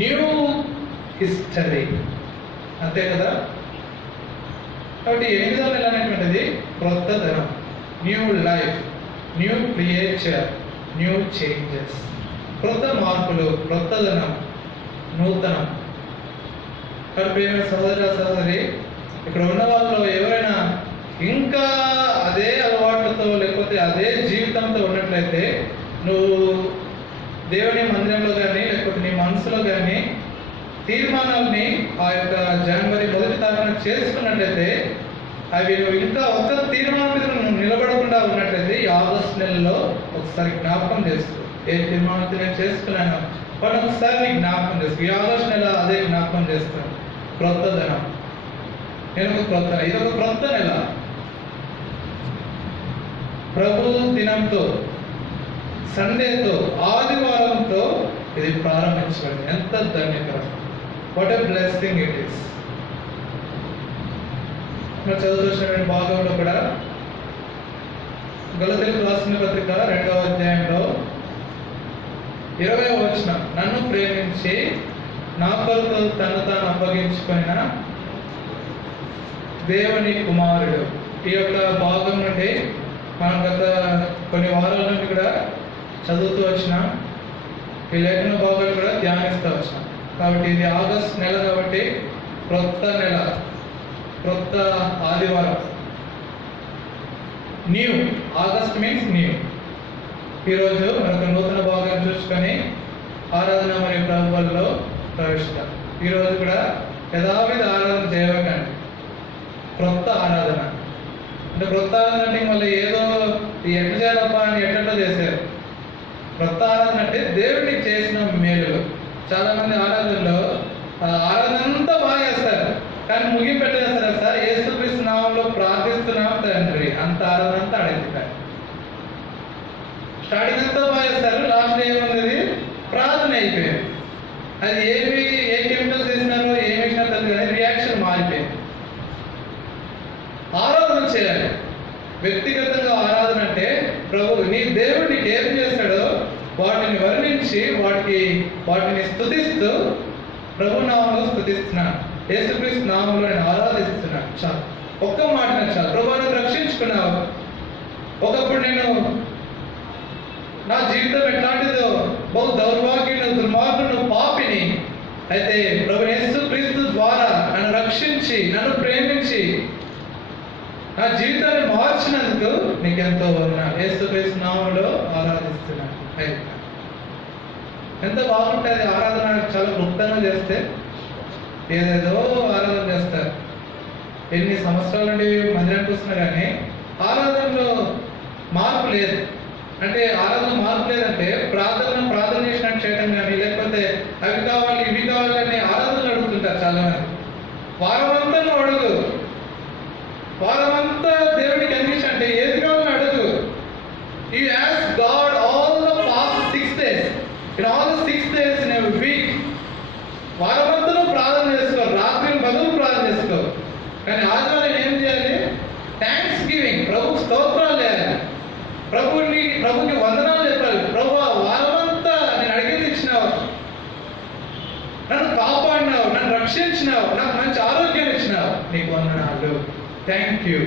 New history, అంతే కదా. కాబట్టి 8వ నెల అనేటువంటిది క్రొత్త ధనం, new life, new creature, new changes, క్రొత్త మార్పులు, క్రొత్త ధనం, నూతనం. కాబట్టి ప్రియమైన సహోదర సహోదరి, ఇక్కడ ఉన్న వాళ్ళలో ఎవరైనా ఇంకా అదే అలవాట్లతో లేకపోతే అదే జీవితంతో ఉన్నట్లయితే, నువ్వు దేవుని మందిరంలో కానీ లేకపోతే నీ మనసులో కానీ తీర్మానాలని ఆ యొక్క జనవరి 1వ తారీఖున చేసుకున్నట్లయితే, అవి ఇంకా ఒక్క తీర్మానం మీద నువ్వు నిలబడకుండా ఉన్నట్లయితే ఈ ఆగస్టు నెలలో ఒకసారి జ్ఞాపకం చేసుకో. ఏ తీర్మానం నేను చేసుకున్నాను వాటిని ఒకసారి జ్ఞాపకం చేసుకో. ఈ ఆగస్టు నెల అదే జ్ఞాపకం చేస్తాను. క్రొత్త ధనం, ఇది ఒక క్రొత్త నెల. ప్రభు దినంతో, సండేతో, ఆదివారంతో ఇది ప్రారంభించబడింది. ఎంత ధన్యకరం! What a blessing it is. చదువుతున్న భాగంలో కూడా గలతీయులకు రాసిన పత్రిక 2వ అధ్యాయంలో 20వ వచనం, నన్ను ప్రేమించి నా కొరకు తను తాను అప్పగించుకున్న దేవుని కుమారుడు. ఈ యొక్క భాగం నుండి మనం గత కొన్ని వారాల నుండి కూడా చదువుతూ వచ్చినాం. ఈ లేఖన భాగాలు కూడా ధ్యానిస్తూ వచ్చినాం. కాబట్టి ఇది ఆగస్ట్ నెల కాబట్టి క్రొత్త నెల, క్రొత్త ఆదివారం, న్యూ. August means new. ఈరోజు మనకు నూతన భాగాన్ని చూసుకొని ఆరాధన మరియు ప్రభువుల్లో ప్రవేశిస్తాం. ఈరోజు కూడా యథావిధ ఆరాధన చేయకండి. క్రొత్త ఆరాధన అంటే, క్రొత్త ఆరాధన అంటే మళ్ళీ ఏదో ఎట్లా చేయాలప్పా అని ఎట్లా చేశారు. క్రొత్త ఆరాధన అంటే దేవుడికి చేసిన మేలులు. చాలా మంది ఆరాధనలో ఆరాధన అంతా బాగా చేస్తారు, కానీ ముగింపు ఎట్లా చేస్తారు సార్? యేసుక్రీస్తు నామంలో ప్రార్థిస్తున్నాం తండ్రి, అంత ఆరాధన అంతా అడిగిస్తారు. స్టార్టింగ్ అంతా బాగా చేస్తారు, లాస్ట్ ఏముంది? ప్రార్థన అయిపోయింది. అది ఏ కెమికల్స్ వేసినారో ఏమి వేసినా తెలియదు, కానీ రియాక్షన్ మారిపోయింది. ఆరాధన చేయాలి. వ్యక్తిగతంగా ఆరాధన అంటే, ప్రభు నీ దేవుడు నీకు ఏం చేస్తాడో వాటిని వర్ణించి వాటిని స్తుతిస్తూ ప్రభు నామంలో స్తుతిస్తున్నాను, యేసుక్రీస్తు నామంలో నేను ఆరాధిస్తున్నాను. చాలు, ఒక్క మాట చాలు. ప్రభు నువ్వు రక్షించుకున్నావు. ఒకప్పుడు నేను నా జీవితం ఎట్లాంటిదో, బహు దౌర్భాగ్యుడు, దుర్మార్గుడు, పాపిని. అయితే ప్రభు యేసుక్రీస్తు ద్వారా నన్ను రక్షించి, నన్ను ప్రేమించి, నా జీవితాన్ని మార్చినందుకు నీకెంతో ఉన్నాను. యేసుక్రీస్తు నామంలో ఆరాధిస్తున్నాను. ఎంత బాగుంటుంది ఆరాధన. చాలా గుప్తంగా చేస్తే ఏదేదో ఆరాధన చేస్తారు. ఎన్ని సంవత్సరాల నుండి మందిరానికి వస్తున్నా కానీ ఆరాధనలో మార్పు లేదు. అంటే ఆరాధన మార్పు లేదంటే ప్రార్థన చేసినట్టు చేయడం కానీ, లేకపోతే అవి కావాలి ఇవి కావాలని ఆరాధనలు అడుగుతుంటారు చాలా మంది. వారమంతా నువ్వు అడుగు, వారమంతా దేవుడికి అందించి అంటే ఏది కావాలని అడుగు. You ask God all the past 6 days. In all the 6 days in a week. వారమంతా నువ్వు ప్రార్థన చేసుకో, రాత్రి పగలు ప్రార్థన చేసుకో. కానీ ఆదివారం ఏం చేయాలి? థ్యాంక్స్ గివింగ్, ప్రభుకి స్తోత్రాలు చేయాలి, ప్రభుకి వందనాలు చెప్పాలి. ప్రభు వారమంతా నేను అడిగింది ఇచ్చినావు, నన్ను కాపాడినావు, నన్ను రక్షించినావు, నాకు మంచి ఆరోగ్యం ఇచ్చినావు, నీకు వందనాలు, థ్యాంక్ యూ.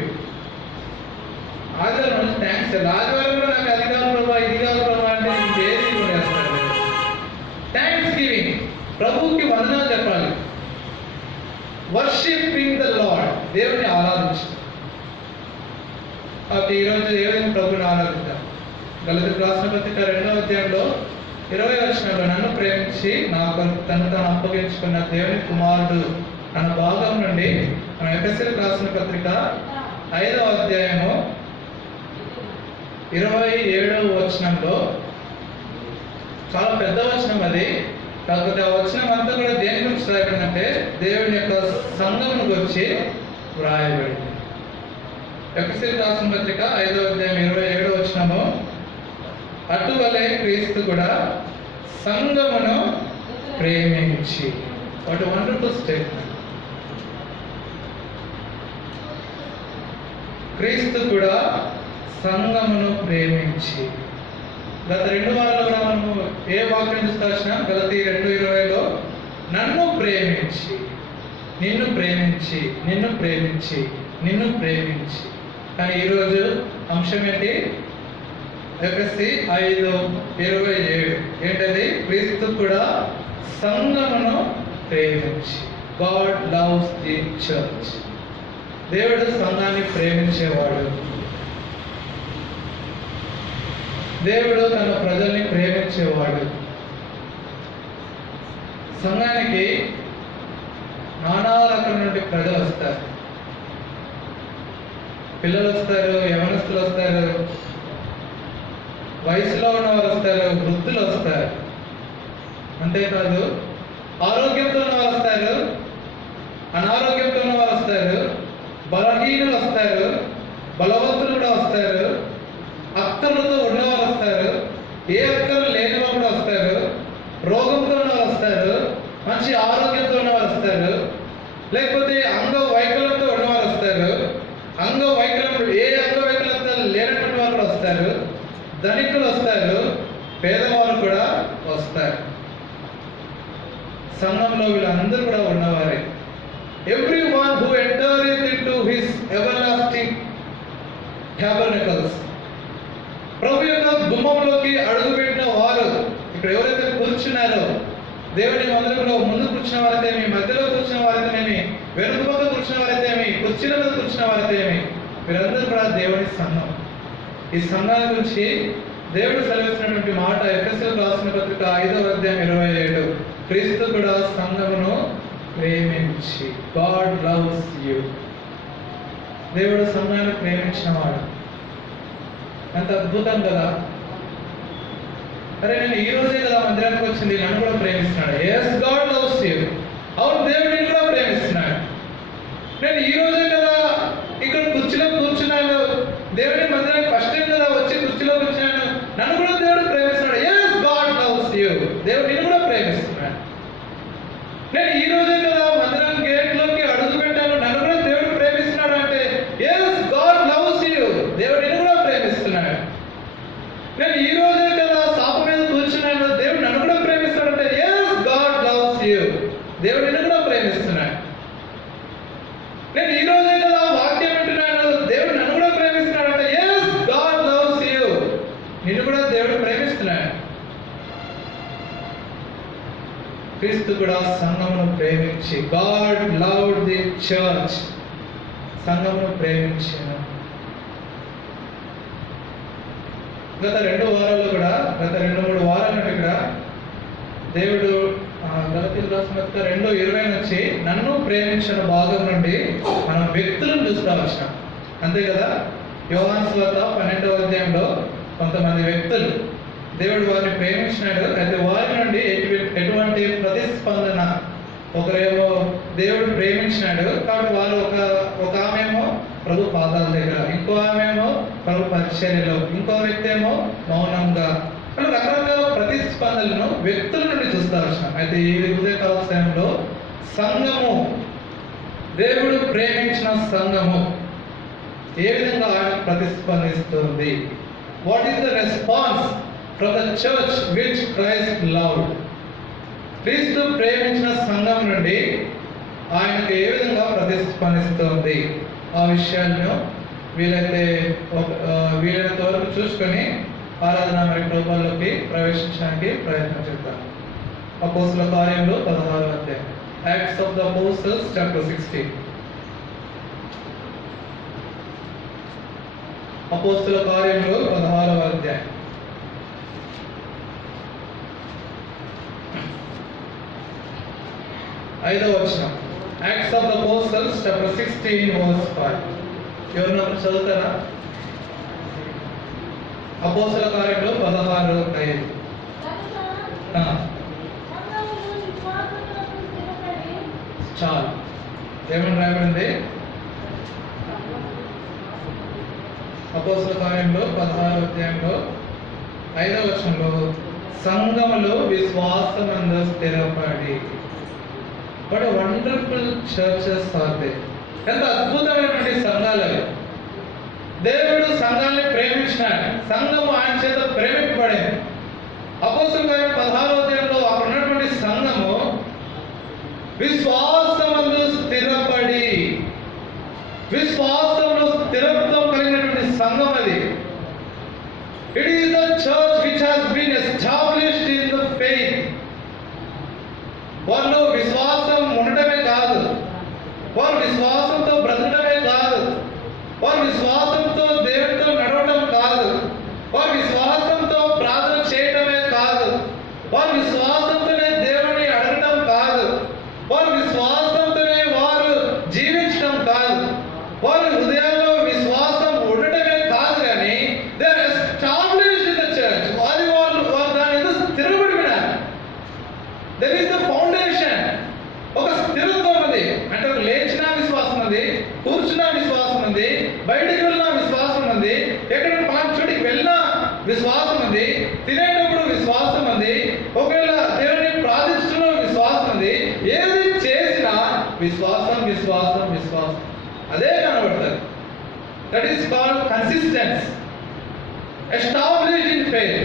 ఆదివారం నుంచి థ్యాంక్స్ చెప్పాలి. ఆదివారం కూడా నాకు అది కాదు ప్రభా, ఇది కాదు ప్రభా అంటే నీకు ఏది చేస్తాను. థ్యాంక్స్ గివింగ్, ప్రభువుకి వందనాలు చెప్పాలి. వర్షిపింగ్ ద లార్డ్, దేవుడిని ఆరాధించు. కాబట్టి ఈరోజు ఏ విధంగా ప్రభుని ఆరాధిద్దాం. గలతీయులకు రాసిన పత్రిక 2వ అధ్యాయంలో 20వ వచనంలో, నన్ను ప్రేమించి నాకు తను తాను అప్పగించుకున్న దేవుని కుమారుడు అన్న భాగం నుండి మన ఎఫెసీయులకు రాసిన పత్రిక 5వ అధ్యాయము 27వ వచనంలో, చాలా పెద్ద వచనం అది. కాకపోతే ఆ వచనం అంతా కూడా దేని గురించి రాయబడిందంటే దేవుని యొక్క సంఘమును గురించి వ్రాయబడింది. ఎఫెసీయులకు రాసిన పత్రిక 5వ అధ్యాయం 27వ వచనము, అటువలే క్రీస్తు కూడా సంఘమును ప్రేమించి. What a wonderful statement. క్రీస్తు కూడా సంఘమును ప్రేమించి. గత 2 వారాలు కూడా మనము ఏ వాక్యం చూస్తా వచ్చినా, గలతీ 2:20లో నన్ను ప్రేమించి, నిన్ను ప్రేమించి, నిన్ను ప్రేమించి, నిన్ను ప్రేమించి. కానీ ఈరోజు అంశం ఏంటి? ఎఫెసీ 5:27 ఏంటది? క్రీస్తు కూడా సంఘమును ప్రేమించి. God loves the church. దేవుడు సంఘాన్ని ప్రేమించేవాడు. దేవుడు తన ప్రజల్ని ప్రేమించేవాడు. సంఘానికి నానా రకాల నుండి ప్రజలు వస్తారు. పిల్లలు వస్తారు, యవనస్తులు వస్తారు, వయసులో ఉన్నవారు వస్తారు, వృద్ధులు వస్తారు. అంతేకాదు ఆరోగ్యంతో ఉన్నవారు వస్తారు, అనారోగ్యంతో ఉన్నవారు వస్తారు, బలహీనులు వస్తారు, బలవంతులు కూడా వస్తారు, అక్కర్లతో ఉన్నవారు వస్తారు, ఏ అక్కర్లు లేని వాళ్ళు కూడా వస్తారు, రోగంతో ఉన్నవారు వస్తారు, మంచి ఆరోగ్యంతో ఉన్నవారు వస్తారు, లేకపోతే అంగవైకల్యంతో ఉన్నవారు వస్తారు, అంగవైకల్యం ఏ అంగవైకల్యంతో లేనటువంటి వారు కూడా వస్తారు, ధనికులు వస్తారు, పేదవారు కూడా వస్తారు. సంఘంలో వీళ్ళందరూ కూడా ఉన్నవారే. Everyone who entereth into his everlasting tabernacles. ప్రభు యొక్క గుమ్మంలోకి అడుగుపెట్టిన వారు, ఇక్కడ ఎవరైతే కూర్చున్నారో, దేవుని మందిరంలో ముందు కూర్చున్న వారైతేమి, మధ్యలో కూర్చున్న వారైతేనేమి, వెనుక పక్క కూర్చున్న వారైతేమి, కుర్చీల మీద కూర్చున్న వారైతేమి, వీరందరూ కూడా దేవుని సంఘం. ఈ సంఘాల గురించి దేవుడు సెలవిస్తున్నటువంటి మాట ఎఫెసీయులకు రాసిన పత్రిక 5:27. క్రీస్తు కూడా సంఘమును ప్రేమించి. God loves you. దేవుడు సంఘాన్ని ప్రేమించిన వాడు. ఎంత అద్భుతం కదా! అరే నేను ఈ రోజే కదా మందిరానికి వచ్చింది, నన్ను కూడా ప్రేమిస్తున్నాడు. Yes, God loves you. అవును, దేవుడు నిన్ను కూడా ప్రేమిస్తున్నాడు. నేను ఈ రోజే కదా ఇక్కడ కుర్చీలో కూర్చున్నాను, దేవుడి మందిరానికి ఫస్ట్ టైం కదా వచ్చి కుర్చీలో కూర్చున్నాను, నన్ను కూడా దేవుడు ప్రేమిస్తున్నాడు. Yes, God loves you. దేవుడు నిన్ను కూడా ప్రేమిస్తున్నాడు. నేను ఈ రోజే కదా మందిరం గేట్లోకి అడుగు పెట్టాను, నన్ను కూడా దేవుడు ప్రేమిస్తున్నాడు అంటే ఎస్, గాడ్ లవ్స్ యు. దేవుడు నిన్ను కూడా ప్రేమిస్తున్నాడు. నేను ఈ రోజే కదా సాప మీద కూర్చున్నాను, దేవుడు నన్ను కూడా ప్రేమిస్తున్నాడు అంటే ఎస్, గాడ్ లవ్స్ యు. దేవుడు నిన్ను కూడా ప్రేమిస్తున్నాడు. నేను ఈ రోజే కదా వాక్యం వింటున్నాను, దేవుడు నన్ను కూడా ప్రేమిస్తున్నాడు అంటే ఎస్, గాడ్ లవ్స్ యు. నిన్ను కూడా దేవుడు ప్రేమిస్తున్నాడు. క్రీస్తు కూడా సంఘమును ప్రేమించి. God loved the church. సంఘమును ప్రేమించాను. గత 2 వారాలు కూడా, గత 2-3 వారాల నుండి కూడా దేవుడు గలతీయులకు రాసిన పత్రిక 2:20 నుంచి నన్ను ప్రేమించిన భాగం నుండి మనం వ్యక్తులను చూస్తూ వచ్చినాం. అంతే కదా? యోహాను సువార్త 12వ అధ్యాయంలో కొంతమంది వ్యక్తులు దేవుడు వారిని ప్రేమించినాడు. అయితే వారి నుండి ఎటువంటి ప్రతిస్పందన? ఒకరేమో దేవుడు ప్రేమించినాడు కాబట్టి వారు ఒక ఆమెమో ప్రభు పాదాల దగ్గర, ఇంకో ఆమెమో ప్రభు పరిచర్యలో, ఇంకో వ్యక్తి ఏమో మౌనంగా, అలా రకరకాల ప్రతిస్పందనలను వ్యక్తుల నుండి చూస్తూ వచ్చినాం. అయితే ఈ ఉదయకాల సమయంలో సంఘము, దేవుడు ప్రేమించిన సంఘము ఏ విధంగా ఆయన ప్రతిస్పందిస్తుంది? What is the response from the church which Christ loved? క్రీస్తు ప్రేమించిన సంఘం నుండి ఆయనకు ఏ విధంగా ప్రతిస్పందిస్తుంది? ఆ విషయాలను వీలైనంత వరకు చూసుకొని ఆరాధన మరి రూపాల్లోకి ప్రవేశించడానికి ప్రయత్నం చేద్దాం. అపోస్తుల కార్యములు 16వ అధ్యాయం. Acts of the apostles chapter 16. అపోస్తుల కార్యములు 16వ అధ్యాయం. 5వ వచనం. Acts of the apostles chapter 16 verse 5. ఎవరన్నా చదువుతారా? అపోస్తల కార్యములు 16:5. చాలు. ఏమని రాయబడింది? అపోస్తల కార్యములు 16వ అధ్యాయంలో 5వ వచనంలో సంఘములో విశ్వాసమందు స్థిరపడి. What a wonderful churches are there. ఎంత అద్భుతమైనటువంటి సంఘాలు! దేవుడు సంఘాన్ని ప్రేమించినాడు. సంఘము ఆయన చేత ప్రేమింపబడింది. అపోస్తల కార్యం 16వ అధ్యాయంలో అక్కడ ఉన్నటువంటి సంఘము విశ్వాసమందు స్థిరపడి, విశ్వాసంలో స్థిరత్వం కలిగినటువంటి సంఘం అది. It is the church which has been established in the faith. వాళ్ళు విశ్వాసం ఉండటమే కాదు, వారు విశ్వాసంతో బ్రతకడమే కాదు, వారు విశ్వాసంతో దేవుడితో నడవడం కాదు, వారు విశ్వాసంతో ప్రార్థన చేయటమే కాదు, వారు విశ్వాసంతోనే దేవుడిని అడగటం కాదు, వారు విశ్వాసంతోనే వారు జీవించడం కాదు, వారి హృదయాల్లో విశ్వాసం ఉండటమే కాదు, కానీ they are established in the church. వాళ్ళు దాని మీద స్థిరపడి ఉన్నారు. There is the foundation. ఒక స్థిరత్వం ఉంది. అంటే ఒక లేచిన విశ్వాసం ఉంది, కూర్చున్న విశ్వాసం ఉంది, బయటికి వెళ్ళిన విశ్వాసం ఉంది, ఎక్కడ చోటికి వెళ్ళిన విశ్వాసం ఉంది, తినేటప్పుడు విశ్వాసం ఉంది, ఒకవేళ దేవుని ప్రార్థించడంలో విశ్వాసం ఉంది. ఏది చేసినా విశ్వాసం విశ్వాసం విశ్వాసం అదే కనబడుతుంది. That is called consistence, established in faith.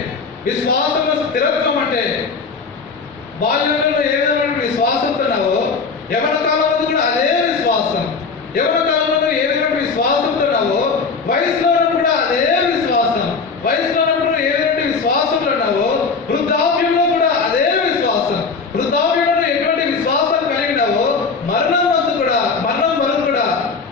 విశ్వాసంలో స్థిరత్వం అంటే బాల్యంలో ఏ విధమైన విశ్వాసంతో ఉన్నావో యవ్వన కాలంలో కూడా అదే విశ్వాసం, యవ్వన కాలంలో ఏ విధమైన విశ్వాసంతో ఉన్నావో వయసులో కూడా అదే విశ్వాసం, వయసులో ఏ విధమైన విశ్వాసంలో ఉన్నావో వృద్ధాప్యంలో కూడా అదే విశ్వాసం, వృద్ధాప్యంలో ఎటువంటి విశ్వాసం కలిగినావో మరణం వరకు కూడా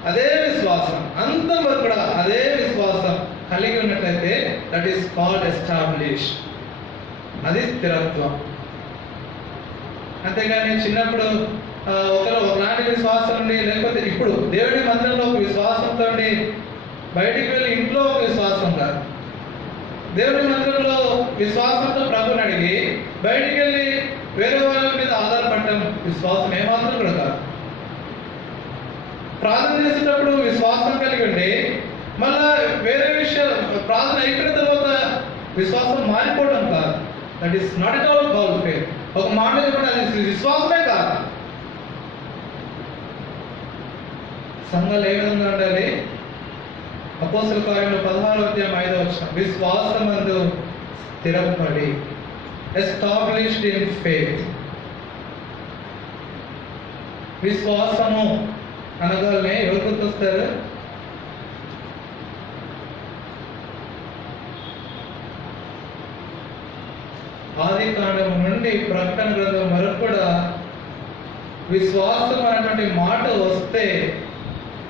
అదే విశ్వాసం, అంతం వరకు కూడా అదే విశ్వాసం కలిగి ఉన్నట్లయితే దట్ ఈస్ కాల్డ్ ఎస్టాబ్లిష్. అది స్థిరత్వం. అంతేగాని చిన్నప్పుడు ఒకలాంటి విశ్వాసం ఉండి, లేకపోతే ఇప్పుడు దేవుడి మందిరంలో ఒక విశ్వాసంతో ఉండి బయటికి వెళ్ళి ఇంట్లో ఒక విశ్వాసం కాదు. దేవుడి మందిరంలో విశ్వాసంతో ప్రభుని అడిగి బయటికి వెళ్ళి వేరే వాళ్ళ మీద ఆధారపడటం విశ్వాసం ఏమాత్రం కూడా కాదు. ప్రార్థన చేసేటప్పుడు విశ్వాసం కలిగి ఉండి మళ్ళా వేరే విషయాలు ప్రార్థన అయిపోయిన తర్వాత విశ్వాసం మారిపోవడం కాదు. That is not at all called faith. ఒక మాట చెప్పండి, అది విశ్వాసమే కాదు. సంఘాలు ఏ విధంగా ఉండాలి? అపోస్తల కార్యములు 16వ అధ్యాయం 5వ వచనం, విశ్వాసమందు స్థిరపడి, ఎస్టాబ్లిష్డ్ ఇన్ ఫెయిత్. విశ్వాసము అనగానే ఎవరు గుర్తొస్తారు? ఆది కాండం నుండి ప్రకటన గ్రంథం వరకు కూడా విశ్వాసం అనేటువంటి మాట వస్తే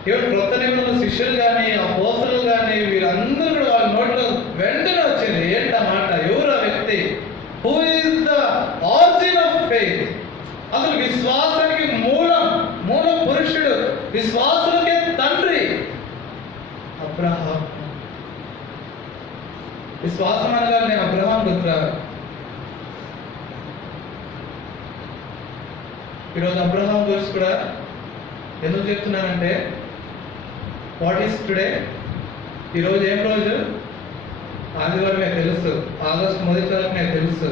ఎవరు క్రొత్త నిబంధనల శిష్యులు కానీ అపోస్తలులు కానీ వీరందరూ కూడా వాళ్ళ నోట్లో వెంటనే వచ్చింది ఏంట మాట, ఎవరు ఆ వ్యక్తి? Who is the origin of faith? అసలు విశ్వాసానికి మూల పురుషుడు, విశ్వాసులకే తండ్రి అబ్రహాం. విశ్వాసం అనగానే అబ్రహాం గుర్తురారు. ఈరోజు అబ్రహాం గురించి కూడా ఎందుకు చెప్తున్నానంటే, వాట్ ఈస్ టుడే? ఈరోజు ఏం రోజు? ఆదివారమే తెలుసు, ఆగస్టు 1వ తారీఖునే తెలుసు.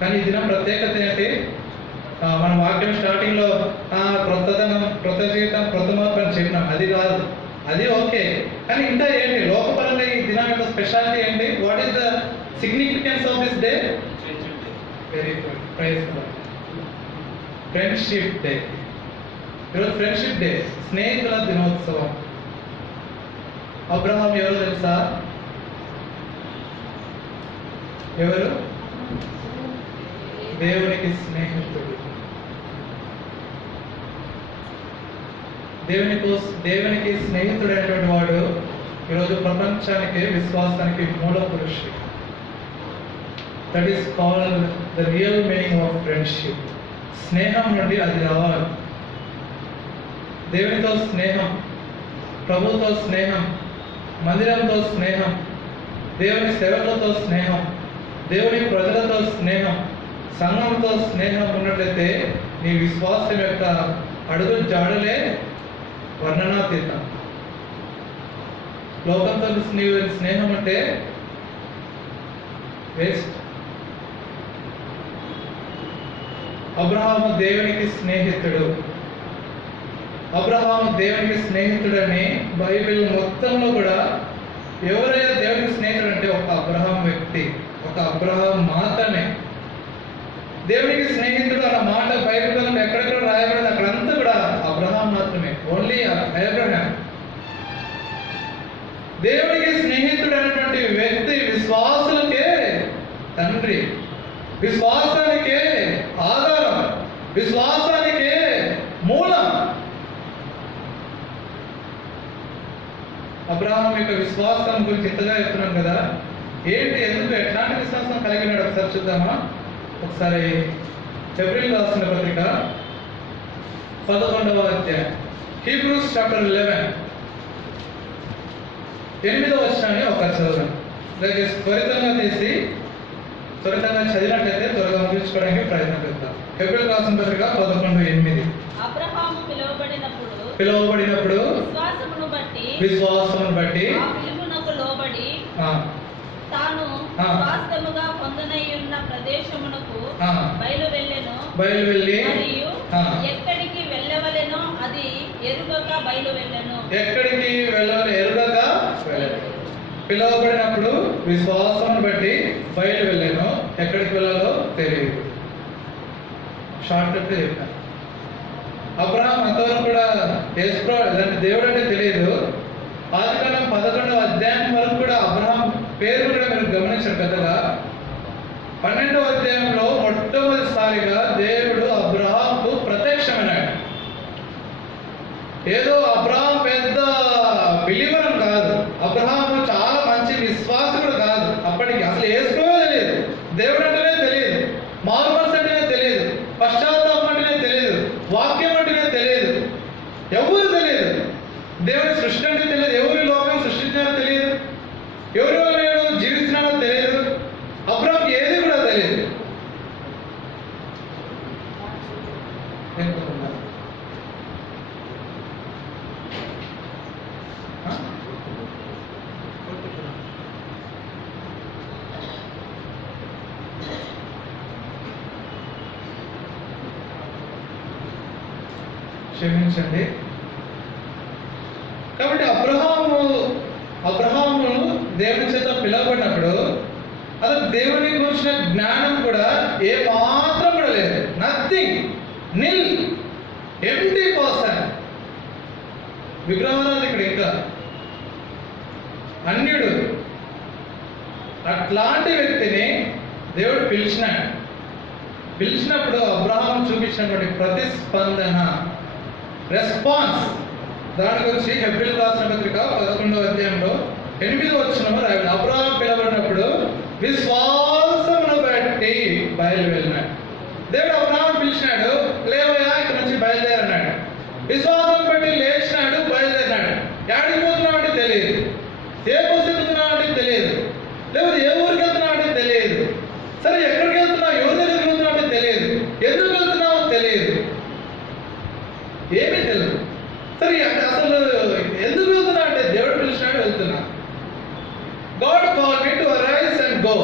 కానీ ఈ దినం ప్రత్యేకత ఏంటి? మన వాక్యం స్టార్టింగ్లో క్రొత్తదనం, క్రొత్త జీవితం, క్రొత్త మార్పు అని చెప్పినాం. అది కాదు, అది ఓకే. కానీ ఇంకా ఏంటి లోకపరంగా ఈ దినం యొక్క స్పెషాలిటీ ఏంటి? What is the significance of this day? Very good, praise God. Friendship day. ఈరోజు ఫ్రెండ్షిప్ డే, స్నేహితుల దినోత్సవం. అబ్రహాం ఎవరు తెలుసా? ఎవరు? దేవునికి స్నేహితుడు. దేవునికి స్నేహితుడైనటువంటి వాడు ఈరోజు ప్రపంచానికి, విశ్వాసానికి మూల పురుషుడు. That is called the real meaning of friendship. స్నేహం నుండి అది రావాలి. దేవునితో స్నేహం, ప్రభువుతో స్నేహం, మందిరంతో స్నేహం, దేవుని సేవకులతో స్నేహం, దేవుని ప్రజలతో స్నేహం, సంఘంతో స్నేహం ఉన్నట్లయితే నీ విశ్వాసం యొక్క అడుగు జాడలే వర్ణనాతీతం. లోకంతో నీవు స్నేహం అంటే వేస్ట్. అబ్రహాము దేవునికి స్నేహితుడు. అబ్రహాము దేవునికి స్నేహితుడని బైబిల్ మొత్తంలో కూడా ఎవరైనా దేవునికి స్నేహితుడు అంటే ఒక అబ్రహాం వ్యక్తి, ఒక అబ్రహాం మాత్రమే. దేవునికి స్నేహితుడు అన్న మాట బైబిల్లో ఎక్కడెక్కడ రాయబడిన విశ్వాసానికే మూలం. అబ్రహాం యొక్క విశ్వాసం గురించి ఇంతగా చెప్తున్నాం కదా, ఏంటి, ఎందుకు, ఎట్లాంటి విశ్వాసం కలిగినాడు ఒకసారి చూద్దామా. ఒకసారి హెబ్రీయులకు రాసిన పత్రిక 11వ అధ్యాయం, హీబ్రూస్ చాప్టర్ 11 8వ వచనాన్ని ఒకసారి చదువుదాం. దయచేసి త్వరితంగా చదివినట్లయితే త్వరగా ముగించుకోవడానికి ప్రయత్నం చేద్దాం. హెబ్రీయులకు రాసిన పత్రిక 11:8. అబ్రహాము పిలువబడినప్పుడు విశ్వాసమును బట్టి ఆ పిలుపునకు లోబడి తాను వాస్తవముగా పొందనయ్యున్న ప్రదేశమునకు బయలువెళ్ళెను. మరియు ఎక్కడికి వెళ్ళవలెనో అది ఎరుగక బయలువెళ్ళెను. ఎక్కడికి వెళ్ళాలి ఎరుగక వెళ్ళెను. పిలువబడినప్పుడు విశ్వాసమును బట్టి బయలు వెళ్ళాను, ఎక్కడికి వెళ్ళాలో తెలియదు. షార్ట్ కట్ చెప్పాను. అబ్రహాం అంతవరకు కూడా దాన్ని దేవుడు అంటే తెలియదు. ఆదికాండం 11వ అధ్యాయం వరకు కూడా అబ్రహాం పేరు కూడా మీరు గమనించారు పెద్దగా. 12వ అధ్యాయంలో మొట్టమొదటిసారిగా దేవుడు అబ్రహాంకు ప్రత్యక్షమైనాడు. ఏదో అబ్రహాం పెద్ద బిలీవర్ కాదు, అబ్రహాం చాలా మంచి విశ్వాసుడు కాదు. అప్పటికి అసలు ఏసుకోవో తెలియదు, దేవుడు అంటేనే తెలియదు, మారు మనసు అంటేనే తెలియదు, పశ్చాత్తాపం అంటేనే తెలియదు, వాక్యం అంటేనే తెలియదు, ఎవరు తెలియదు, దేవుని సృష్టి అంటే తెలియదు, ఎవరి లోకం సృష్టించారో తెలియదు, ఎవరి వల్ల నేను జీవిస్తున్నానో తెలియదు, అబ్రహాంకి ఏది కూడా తెలియదు. క్షమించండి. కాబట్టి అబ్రహాము దేవుని చేత పిలువబడినప్పుడు అతను దేవుని గురించిన జ్ఞానం కూడా ఏ మాత్రం కూడా లేదు. నథింగ్, నిల్, ఎంప్టీ పర్సన్, విగ్రహారాధికుడు, ఇంకా అన్యుడు. అట్లాంటి వ్యక్తిని దేవుడు పిలిచినప్పుడు అబ్రహాం చూపించినటువంటి ప్రతిస్పందన, రెస్పాన్స్, దాని గురించి హెబ్రీయులకు రాసిన పత్రిక 11వ అధ్యాయంలో 8వ వచనంలో రాయబడింది. అబ్రహాం పిలువబడినప్పుడు విశ్వాసమును బట్టి బయలువెళ్ళినాడు. దేవుడు అబ్రహాం పిలిచినాడు, లేవయ్యా ఇక్కడ నుంచి బయలుదేరన్నాడు. విశ్వాసం బట్టి లేచినాడు, బయలుదేరినాడు. ఎక్కడికి పోతున్నావు అంటే తెలియదు, ఏ బస్సు ఎక్కుతున్నావు అంటే తెలియదు, లేకపోతే ఏ ఊరికి వెళ్తున్నావు అంటే తెలియదు. సరే ఎక్కడికి వెళ్తున్నావు, ఎవరి దగ్గరికి వెళ్తున్నావు అంటే తెలియదు, ఎందుకు వెళ్తున్నావు తెలియదు, ఏమీ తెలియదు. సరే అంటే అసలు ఎందుకు వెళ్తున్నా అంటే దేవుడు పిలిచినాడు, వెళ్తున్నా. God call me to arise and go.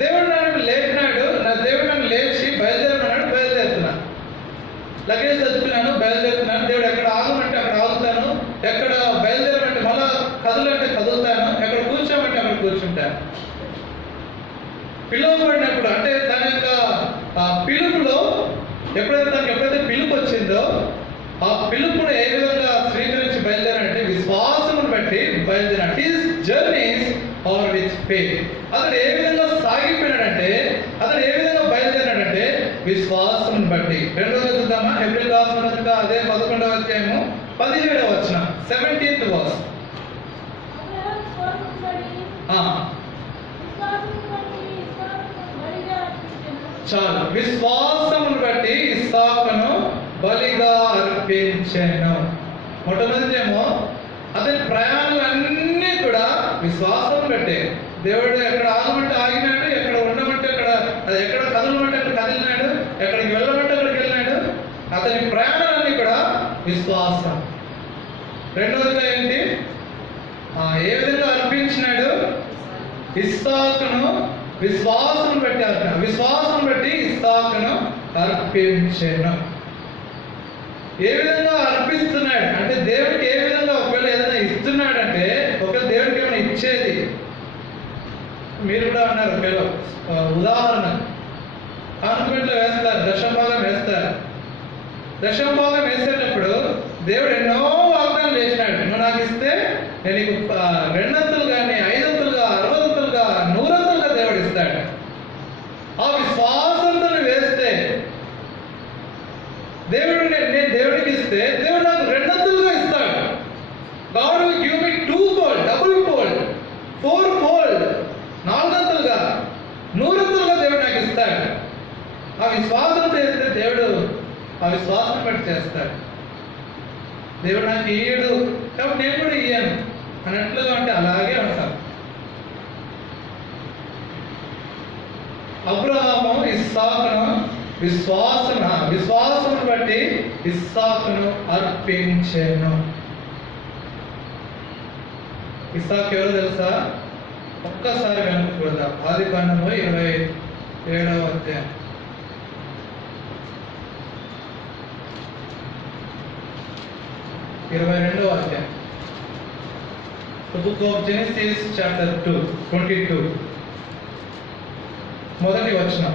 దేవుడు నన్ను లేపినాడు, దేవుడు నన్ను లేచి బయలుదేరమన్నాడు, బయలుదేరుతున్నా. లగేజ్ చదువుకున్నాను, బయలుదేరుతున్నాను. దేవుడు ఎక్కడ ఆగమంటే అక్కడ ఆగుతాను, ఎక్కడ బయలుదేరమంటే మళ్ళా కదులంటే కదులుతాను, ఎక్కడ కూర్చోమంటే అక్కడ కూర్చుంటాను. పిలువబడినప్పుడు అంటే తన యొక్క పిలుపులో ఎప్పుడైతే పిలుపు వచ్చిందో ఆ పిలుపును ఏ విధంగా స్వీకరించి బయలుదేరాడంటే విశ్వాసమును బట్టి బయలుదేరాడు. His journeys are with faith. అతడు ఏ విధంగా సాగిపోయినాడంటే, అతడు ఏ విధంగా బయలుదేరాడంటే విశ్వాసమును బట్టి. రెండోది చూద్దామా, హెబ్రీయులకు రాసిన పత్రిక అదే 11వ అధ్యాయము 17వ వచనం, 17th verse. చాలు. విశ్వాసమును బట్టి ఇస్సాకును బలిగా అర్పించెను. మొట్టమొదటేమో అతని ప్రయాణాలన్నీ కూడా విశ్వాసం బట్టే. దేవుడు ఎక్కడ ఆగమంటే ఆగినాడు, ఎక్కడ ఉండమంటే ఎక్కడ కదలమంటే అక్కడ కదిలినాడు, ఎక్కడికి వెళ్ళమంటే అక్కడికి వెళ్ళినాడు. అతని ప్రయాణాలన్నీ కూడా విశ్వాసం. రెండవదిగా ఏంటి, ఏ విధంగా అర్పించినాడు, ఇస్సాకును విశ్వాసం బట్టి విశ్వాసం బట్టి ఇస్సాకును అర్పించెను. ఏ విధంగా అర్పిస్తున్నాడు అంటే దేవుడికి ఏ విధంగా ఒకవేళ ఏదైనా ఇస్తున్నాడంటే, ఒకవేళ దేవుడికి ఏమైనా ఇచ్చేది, మీరు కూడా అన్నారు ఒకవేళ ఉదాహరణ కాన్వెంట్లో వేస్తారు, దశంభాగం వేస్తారు. దశంభాగం వేసేటప్పుడు దేవుడు ఎన్నో వాగ్దానం చేసినాడు. నువ్వు నాకు ఇస్తే నేను నీకు 200 కానీ 500గా 60గా 100గా దేవుడు ఇస్తాడు. ఆ విశ్వాసంతో వేస్తే దేవుడు ఆ విశ్వాసం బట్టి చేస్తాడు. దేవుడు నాకు ఇయ్యడు కాబట్టి నేను కూడా ఇయ్యాను అన్నట్లుగా అంటే అలాగే ఉంటాం. అబ్రహాము ఇస్సాకును విశ్వాసమును బట్టి ఇస్సాకును అర్పించెను. ఇస్సాకు ఎవరో తెలుసా? ఒక్కసారి వెనక్కి చూద్దాం. ఆదికాండము 27వ అధ్యాయం 22వ అధ్యాయం. The book of Genesis chapter 22 మొదటి వచనం.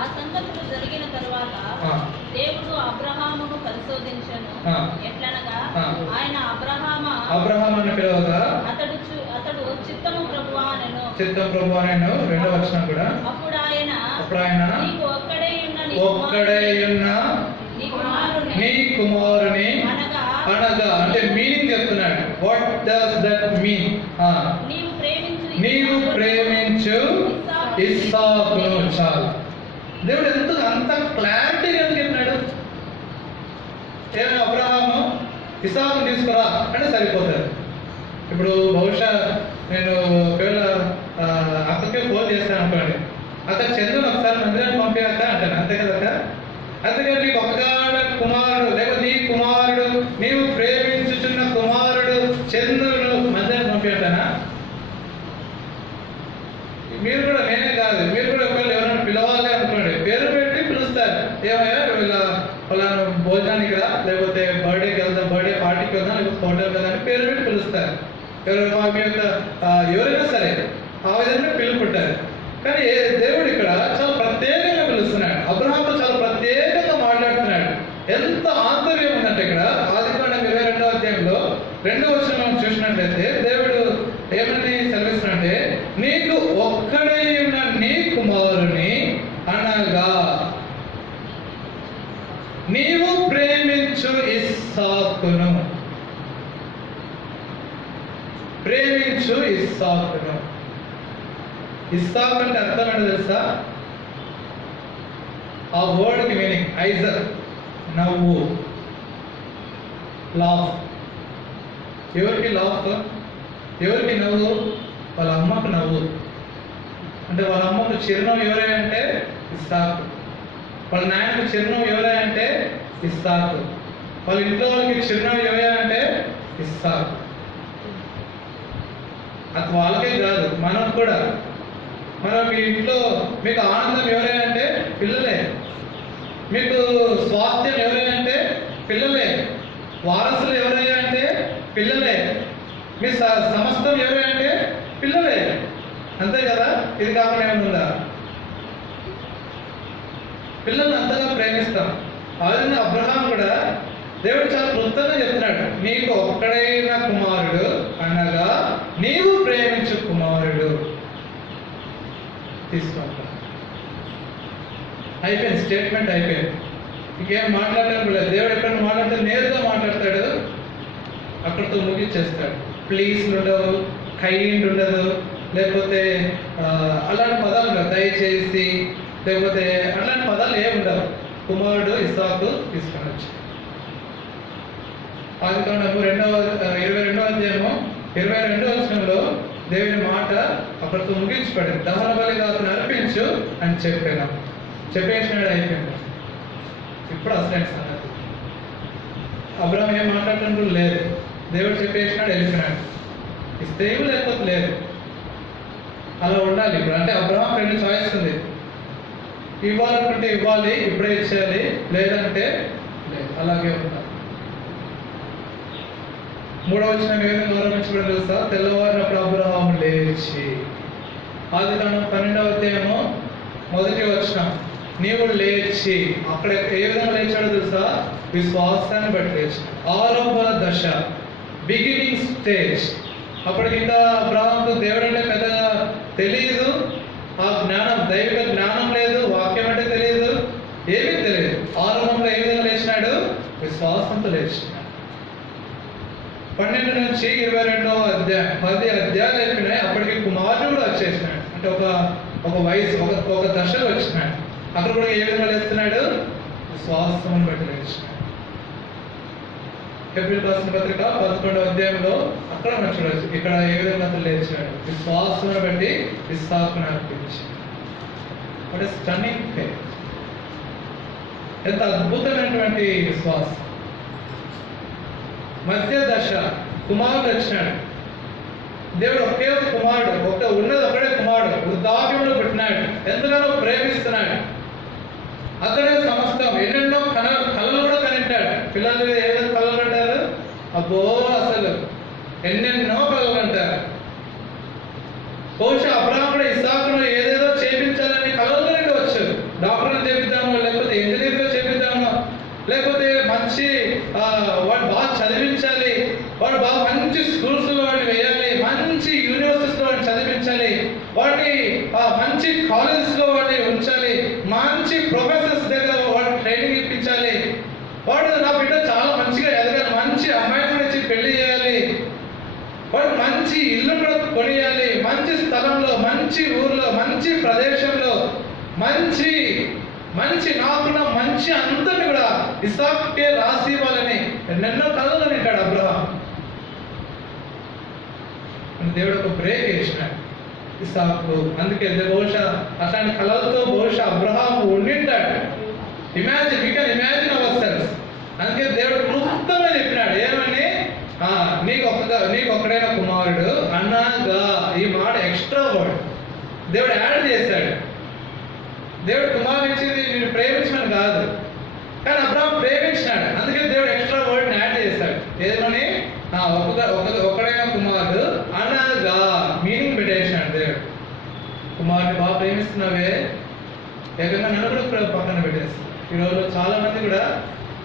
ఆ సంగతులు జరిగిన తరువాత దేవుడు అబ్రహామును పరిశోధించెను. ఎట్లనగా ఆయన అబ్రహాము అని పిలవగా అతడు చిత్తము ప్రభువా అనెను. చిత్తం ప్రభువా అనెను. రెండవ వచనం కూడా. అప్పుడు ఆయన నీకు ఒక్కడే ఉన్న నీ కుమారుని అనగా అంటే మీనింగ్ చెప్తున్నాడు. What does that mean? నీవు ప్రేమించు ఇస్సాకును. చాలు. దేవుడు అంత క్లారిటీగా ఎందుకు చెప్పినాడు? ఏమైనా అబ్రహాము ఇస్సాకును తీసుకురా అంటే సరిపోతుంది. ఇప్పుడు బహుశా నేను ఒకవేళ అక్కకే ఫోన్ చేస్తాను అనుకోండి, అక్కడ చంద్రుని ఒకసారి మందిరాన్ని పంపించాక అంటాను, అంతే కదా. అందుకని నీకు ఒకగాడ కుమారుడు లేకపోతే నీ కుమారుడు నీవు ప్రేమించుచున్న కుమారుడు చంద్రుడు మందిరాన్ని పంపించానా? మీరు కూడా, నేనే కాదు, మీరు కూడా ఒకవేళ ఎవరైనా పిలవాలి అనుకోండి, పేరు పెట్టి పిలుస్తారు. ఏమయ్యా వీళ్ళ ఫలానా భోజనానికి రా, లేకపోతే బర్త్డేకి వెళ్దాం, బర్త్డే పార్టీకి వెళ్దాం, లేకపోతే హోటల్కి వెళ్దాం అని పేరు పెట్టి పిలుస్తారు. ఎవరైనా సరే ఆ విధంగా పిలుపుంటారు. కానీ దేవుడు ఇక్కడ చాలా ప్రత్యేకంగా పిలుస్తున్నాడు. అబ్రహాంతో చాలా ప్రత్యేకంగా మాట్లాడుతున్నాడు. ఎంత ఆంతర్యం ఉందంటే ఇక్కడ ఆదికాండం 22వ అధ్యాయంలో 2వ వచనం చూసినట్లయితే దేవుడు ఏమని సెలవిస్తున్నాడంటే, నీకు ఒక్కడే ఉన్న నీ కుమారుని అనగా నీవు ప్రేమించు ఇస్సాకును. ప్రేమించు ఇస్సాకును. ఇస్సాకు అంటే అర్థం ఏంటో తెలుసా? ఆ వర్డ్కి మీనింగ్ ఐజర్, నవ్వు, లాఫ్. ఎవరికి లాఫ్? ఎవరికి నవ్వు? వాళ్ళ అమ్మకు నవ్వు. అంటే వాళ్ళ అమ్మకు చిరునవ్వు ఎవరంటే ఇస్సాకు. వాళ్ళ నాయనకు చిరునవ్వు ఎవరంటే ఇస్సాకు. వాళ్ళ ఇంట్లో వాళ్ళకి చిరునవ్వు ఎవరంటే ఇస్సాకు. అది వాళ్ళకే కాదు, మనం కూడా. మనం మీ ఇంట్లో మీకు ఆనందం ఎవరైనా పిల్లలే, మీకు స్వాస్థ్యం ఎవరైనా పిల్లలే, వారసులు ఎవరైనా పిల్లలే, మీ సమస్తం ఎవరైనా పిల్లలే. అంతే కదా? ఇది కాకుండా ఏముందా? పిల్లల్ని అంతగా ప్రేమిస్తాం. ఆ విధంగా అబ్రహాం కూడా దేవుడు చాలా క్లుప్తంగా చెప్తున్నాడు, నీకు ఒక్కడైన కుమారుడు అనగా నీవు ప్రేమించు కుమారుడు తీసుకుంటా. అయిపోయింది, స్టేట్మెంట్ అయిపోయింది. ఇంకేం మాట్లాడటం లేదు. దేవుడు ఎక్కడ మాట్లాడితే నేరుగా మాట్లాడతాడు, అక్కడితో ముగించేస్తాడు. ప్లీజ్ ఉండదు, కైండ్ ఉండదు, లేకపోతే అలాంటి పదాలు ఉండవు. దయచేసి లేకపోతే అలాంటి పదాలు ఏమి ఉండవు. కుమారుడు ఇస్సాకు తీసుకొనొచ్చు. ఆదికాండము 22వ అధ్యాయము 22వ వచనంలో దేవుని మాట అక్కడితో ముగించబడింది. దహన బలి కాకుండా అర్పించు అని చెప్పేసినాడు. అయిపోయింది. ఇప్పుడు అసలైన సంగతి. అబ్రహాం ఏం మాట్లాడటం లేదు. దేవుడు చెప్పేసినాడు, వెళ్ళిపోయినాడు. ఇస్తే లేకపోతే లేదు. అలా ఉండాలి. ఇప్పుడు అంటే అబ్రహాం 2 చాయిస్ ఉంది. ఇవ్వాలనుకుంటే ఇవ్వాలి, ఇప్పుడే ఇచ్చేయాలి, లేదంటే లేదు. అలాగే ఉండాలి. 3వ వచనం ఏ విధంగా గౌరవించబడి తెలుసా? తెల్లవారినప్పుడు అబ్రహాము లేచి. ఆదికాండం 12వ అధ్యాయము 1వ వచనం, నీవు లేచి. అక్కడ ఏ విధంగా లేచాడో తెలుసా? విశ్వాసాన్ని బట్టి లేచాడు. ఆరంభ దశ, బిగినింగ్ స్టేజ్. అప్పటికి ఇంకా అబ్రహాంకు దేవుడు అంటే పెద్దగా తెలియదు. ఆ జ్ఞానం, దైవిక జ్ఞానం లేదు, వాక్యం అంటే తెలియదు, ఏమీ తెలియదు. ఆరంభంలో ఏ విధంగా లేచినాడు? విశ్వాసంతో లేచినాడు. 12 నుంచి 22వ అధ్యాయం 10 అధ్యాయాలు అయిపోయినాయి. అప్పటికి కుమారుడు కూడా వచ్చేసినాడు. అంటే ఒక వయసు, ఒక దశలో వచ్చినాడు. అక్కడ కూడా ఏ విధంగా లేస్తున్నాడు? విశ్వాసమును బట్టి లేచినాడు. హెబ్రీయులకు రాసిన పత్రిక 11వ అధ్యాయంలో అక్కడ మనం చూడవచ్చు. ఇక్కడ ఏ విధంగా అతను లేచాడు? విశ్వాసమును బట్టి ఇస్సాకును అర్పించాడు. What is stunning faith! ఎంత అద్భుతమైనటువంటి విశ్వాసం! మధ్య దశ కుమారుడు వచ్చినాడు. దేవుడు ఒకే ఒక కుమారుడు, ఉన్నది ఒకడే కుమారుడు, వృద్ధాప్యంలో పుట్టినాడు, ఎంతగానో ప్రేమిస్తున్నాడు. అతడే సమస్తం. ఎన్నెన్నో కళలు కూడా కనింటాడు. పిల్లలు ఏదైనా కళలు కంటారు, అబ్బో అసలు ఎన్నెన్నో కళలు కంటారు. బహుశా అబ్రహాం కూడా ఇస్సాకును ఏదేదో చేపించాలని కళలు కనివచ్చు. డాక్టర్ని చేపిద్దాము, లేకపోతే ఇంజనీర్గా చేపిద్దాము, లేకపోతే మంచి వాడు బాగా చదివించాలి, వాడు బాగా మంచి స్కూల్స్లో వాడిని వేయాలి, మంచి యూనివర్సిటీస్లో వాడిని చదివించాలి, వాడిని మంచి కాలేజెస్లో వాడిని ఉంచాలి, మంచి ప్రొఫెసర్స్ దగ్గర వాడు ట్రైనింగ్ ఇప్పించాలి, వాడు నా బిడ్డ చాలా మంచిగా ఎదగాలి, మంచి అమ్మాయిని కూడా ఇచ్చి పెళ్లి చేయాలి, వాడు మంచి ఇల్లు కూడా కొనియాలి, మంచి స్థలంలో, మంచి ఊర్లో, మంచి ప్రదేశంలో, మంచి మంచి నాకున్న మంచి అంతని కూడా ఇస్సాకుకే రాసి ఇవ్వాలని ఎన్నెన్నో కళలు నింటాడు అబ్రహాం. దేవుడు ఒక బ్రేక్ వేసినాడు ఇస్సాకు. అందుకే బహుశా అట్లాంటి కళలతో బహుశా అబ్రహాం ఉండింటాడు. We can imagine ourselves. అందుకే దేవుడు క్లుప్తంగా చెప్పినాడు ఏమని, నీకు ఒక్కడైన కుమారుడు అన్నగా. ఈ మాట ఎక్స్ట్రా వర్డ్ దేవుడు యాడ్ చేశాడు. దేవుడు కుమారుని ఇచ్చింది నేను ప్రేమించమని కాదు, కానీ అబ్రహాం ప్రేమించినాడు. అందుకే దేవుడు ఎక్స్ట్రా వర్డ్ని యాడ్ చేశాడు. ఏమని, ఒకడైన కుమారుడు అనగా మీనింగ్ పెట్టేసినాడు దేవుడు. కుమారుని బాగా ప్రేమిస్తున్నావే, ఏకంగా నన్ను కూడా పక్కన పెట్టేస్తాను. ఈరోజు చాలా మంది కూడా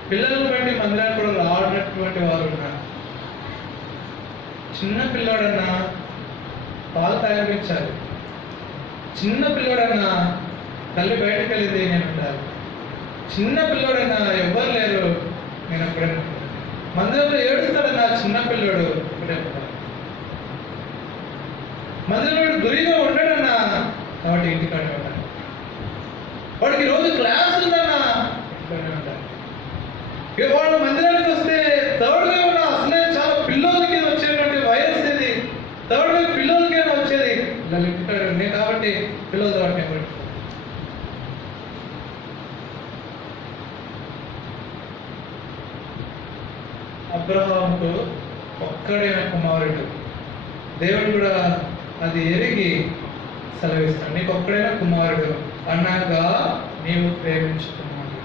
పిల్లలను బట్టి మందిరానికి కూడా రానటువంటి వారు ఉన్నారు. చిన్న పిల్లోడన్నా పాలు తాగిపించాలి, చిన్న పిల్లోడన్నా తల్లి బయటకు వెళ్ళింది నేను ఉండాలి, చిన్న పిల్లోడన్నా ఎవ్వరు లేరు నేను అప్పుడే మందిరంలో ఏడుస్తాడన్నా చిన్న పిల్లోడు ఇప్పుడే ఉండాలి, మందిరంలో గురిగా ఉండడన్నా కాబట్టి ఇంటికాడే ఉండాలి, వాడికి రోజు క్లాస్ ఉందన్నా ఇంట్లోనే ఉండాలి. వాడు మందిరానికి వస్తే థర్డ్ వేవ్ అసలే చాలా పిల్లలకి వచ్చేటువంటి వైరస్ ఇది, థర్డ్ వేవ్ పిల్లలకే వచ్చేది. ఇలా ఇంటికాడే ఉన్నాయి కాబట్టి పిల్లలతో వాటిని అబ్రహాముకు ఒక్కడైన కుమారుడు. దేవుడు కూడా అది ఎరిగి సెలవిస్తాడు, నీకు ఒక్కడైన కుమారుడు అనగా నీవు ప్రేమించుకున్నాడు.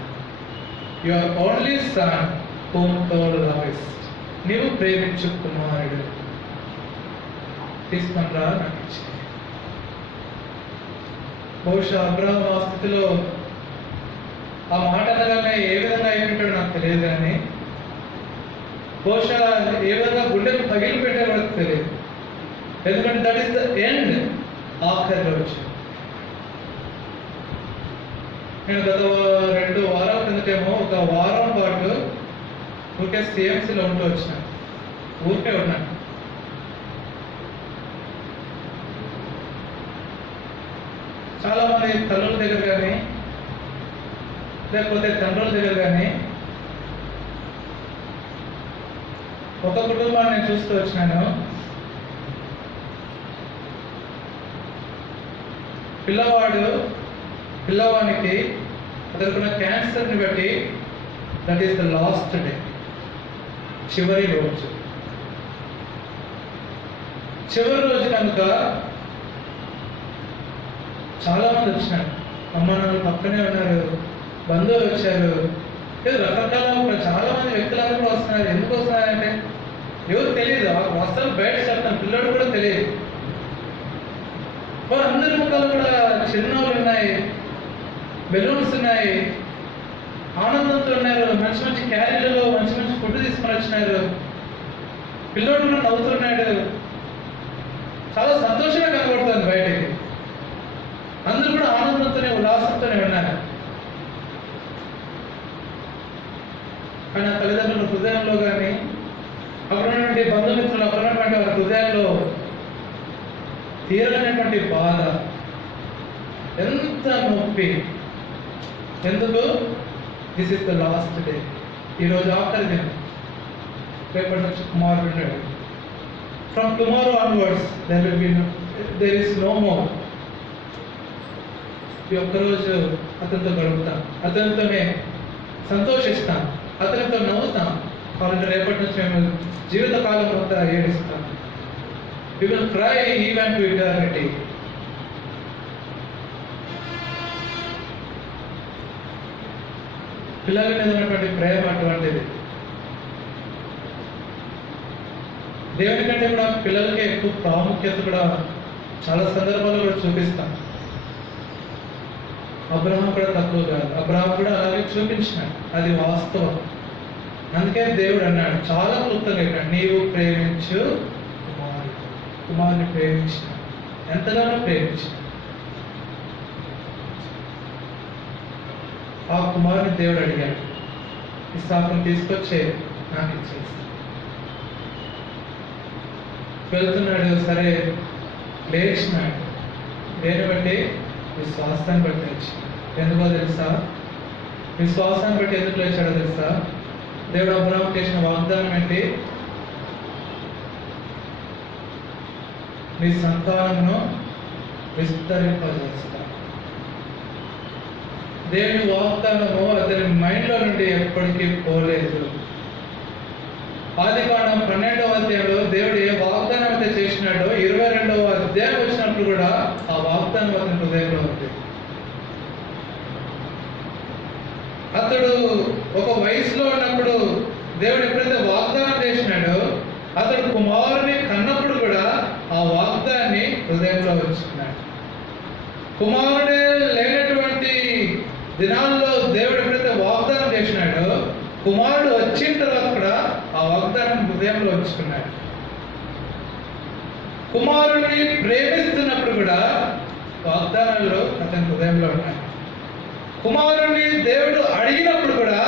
Your only son whom thou lovest. నీవు ప్రేమించు కుమారుడు తీసుకునిరా నాకు ఇచ్చి. బహుశా అబ్రహాం ఆ స్థితిలో ఆ మాట అనగానే ఏ విధంగా అయిపోయాడో నాకు తెలియదు, కానీ బహుశా ఏ విధంగా గుండెకు పగిలి పెట్టారో నాకు తెలియదు. ఎందుకంటే దట్ ఈస్ ద ఎండ్. ఆఖరిలో వచ్చి నేను గత 2 వారాల కిందటేమో ఒక వారం పాటు ఊరికే సిఎంసీలో ఉంటూ వచ్చినాను. ఊరికే ఉన్నాను. చాలా మంది తల్లుల దగ్గర కానీ లేకపోతే తండ్రుల దగ్గర కానీ ఒక కుటుంబాన్ని నేను చూస్తూ వచ్చినాను. పిల్లవానికి అతనుకున్న క్యాన్సర్ని బట్టి that is the last day, చివరి రోజు. చివరి రోజు కనుక చాలా మంది వచ్చినారు. అమ్మ నాన్న పక్కనే ఉన్నారు, బంధువులు వచ్చారు, రకరకాల చాలా మంది వ్యక్తులందరూ కూడా వస్తున్నారు. ఎందుకు వస్తున్నారంటే ఎవరు తెలియదు, వస్తారు బయట చెప్తాను, పిల్లడు కూడా తెలియదు. అందరి ముఖాలు కూడా చిరునవ్వులు ఉన్నాయి, బెలూన్స్ ఉన్నాయి, ఆనందంతో ఉన్నారు. మంచి మంచి క్యారీలలో మంచి మంచి ఫుడ్ తీసుకొని వచ్చినారు. పిల్లోడు కూడా నవ్వుతున్నాడు, చాలా సంతోషంగా కనబడుతుంది బయటకి. అందరూ కూడా ఆనందంతోనే ఉల్లాసంతోనే ఉన్నారు. కానీ ఆ తల్లిదండ్రుల హృదయంలో కానీ అక్కడ ఉన్నటువంటి బంధుమిత్రులు అక్కడ ఉన్నటువంటి వారి హృదయాల్లో తీరనటువంటి బాధ, ఎంత నొప్పి. ఎందుకు? This is the last day. ఈరోజు ఆఖరి దినం, రేపటి నుంచి కుమారుడు ఉన్నాడు. From tomorrow onwards there is no more. ఈ ఒక్కరోజు అతనితో గడుపుతాం, అతనితోనే సంతోషిస్తాం, అతనితో నవ్వుతాం. కాబట్టి రేపటి నుంచి మేము జీవితకాలం అంతా ఏడుస్తాం. We will cry even to eternity. పిల్లల మీద ఉన్నటువంటి ప్రేమ అటువంటిది. దేవుని కంటే కూడా పిల్లలకి ఎక్కువ ప్రాముఖ్యత కూడా చాలా సందర్భాల్లో కూడా చూపిస్తాం. అబ్రహాం కూడా తక్కువ కాదు, అబ్రహాం కూడా అలాగే చూపించినాడు, అది వాస్తవం. అందుకే దేవుడు అన్నాడు చాలా క్లుప్తంగా ఇక్కడ, నీవు ప్రేమించు కుమారుని ప్రేమించిన, ఎంతగానో ప్రేమించిన. ఆ కుమారుని దేవుడు అడిగాడు, ఇస్సాకును తీసుకొచ్చే నాకు ఇచ్చేసి. వెళ్తున్నాడు, సరే లేచినాడు. దేని బట్టి? విశ్వాసాన్ని బట్టి లేచాడు. ఎందుకో తెలుసా? విశ్వాసాన్ని బట్టి ఎందుకు లేచాడో తెలుసా? దేవుడు అబ్రహాం చేసిన వాగ్దానం ఏంటి? నీ సంతానమును విస్తరింపజేస్తా. దేవుని వాగ్దానము అతని మైండ్లో నుండి ఎప్పటికీ పోలేదు. ఆదికాండం 12వ అధ్యాయంలో దేవుడు ఏ వాగ్దానం అయితే చేసినాడో 22వ అధ్యాయం వచ్చినప్పుడు కూడా ఆ వాగ్దానం అతని హృదయంలో ఉంది. అతడు ఒక వయసులో ఉన్నప్పుడు దేవుడు ఎప్పుడైతే వాగ్దానం చేసినాడో అతడు కుమారుని కన్నప్పుడు కూడా ఆ వాగ్దాన్ని హృదయంలో ఉంచుకున్నాడు. కుమారుడే లేనటువంటి దినాల్లో దేవుడు ఎప్పుడైతే వాగ్దానం చేసినాడో కుమారుడు వచ్చిన తర్వాత కూడా ఆ వాగ్దానం హృదయంలో ఉంచుకున్నాడు. కుమారుడిని ప్రేమిస్తున్నప్పుడు కూడా వాగ్దానాల్లో అతని హృదయంలో ఉన్నాయి. కుమారుడిని దేవుడు అడిగినప్పుడు కూడా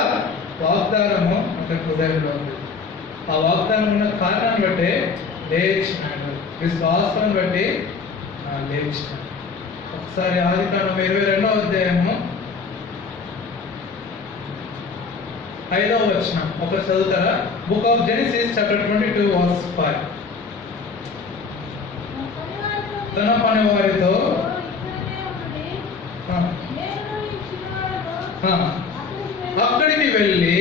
వాగ్దానము అతని హృదయంలో ఉంది. ఆ వాగ్దానం ఉన్న కారణాన్ని బట్టి లేచినాడు, విశ్వాసాన్ని బట్టి లేచినాడు. ఒకసారి ఆదికాండం 22వ అధ్యాయము 5వ వచనం ఒకరు చదువుతారా? Book of Genesis chapter 22 verse 5. తన పని వారితో అక్కడికి వెళ్ళి